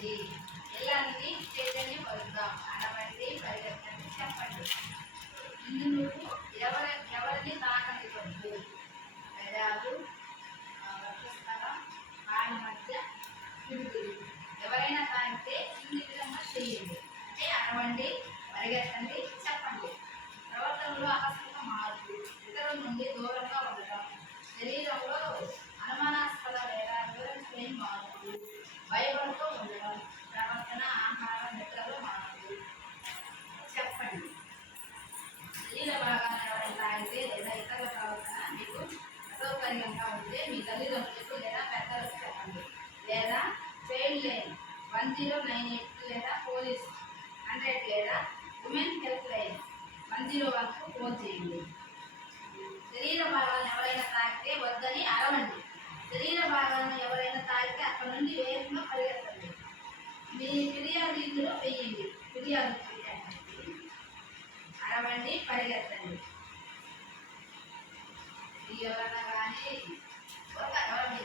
పరిగెత్తండి, ఇళ్ళని చైతన్యపరుద్దాం. అరవండి, పరిగెత్తండి, చెప్పండి. నువ్వు ఎవరిని తాకనివ్వద్దు. పెదాలు, వక్షస్థలం, కాళ్ళ మధ్య పిడుగులు ఎవరైనా తాకితే ఈ విధంగా చేయండి. అంటే అరవండి, పరిగెత్తండి, చెప్పండి. ప్రవర్తనలో ఆకస్మిక మార్పు, ఇతరుల నుండి దూరంగా ఉండటం, శరీరంలో అనుమానాస్పద లేదా వివరించలేని మార్పులు, భయపడుతూ ఉండడం, ప్రవర్తన, ఆహారం, నిద్రలో మార్పులు. చెప్పండి. శరీర భాగాన్ని ఎవరైనా తాగితే లేదా ఇతరుల ప్రవర్తన మీకు అసౌకర్యంగా ఉంటే మీ తల్లిదండ్రులకు లేదా పెద్దలకు చెప్పండి. లేదా చైల్డ్ లైన్ 1098 లేదా పోలీస్ 100 లేదా ఉమెన్ హెల్ప్ లైన్ 101కు ఫోన్ చేయండి. శరీర భాగాలను ఎవరైనా తాకితే వద్దని అరవండి. శరీర భాగాలను ఎవరైనా తాకితే అక్కడ నుండి వేగంగా పరిగెత్తండి. మీ ఫిర్యాదు ఇందులో వేయండి. ఫిర్యాదు అరవండి, పరిగెత్తండి. ఎవరైనా కానీ ఎవరైనా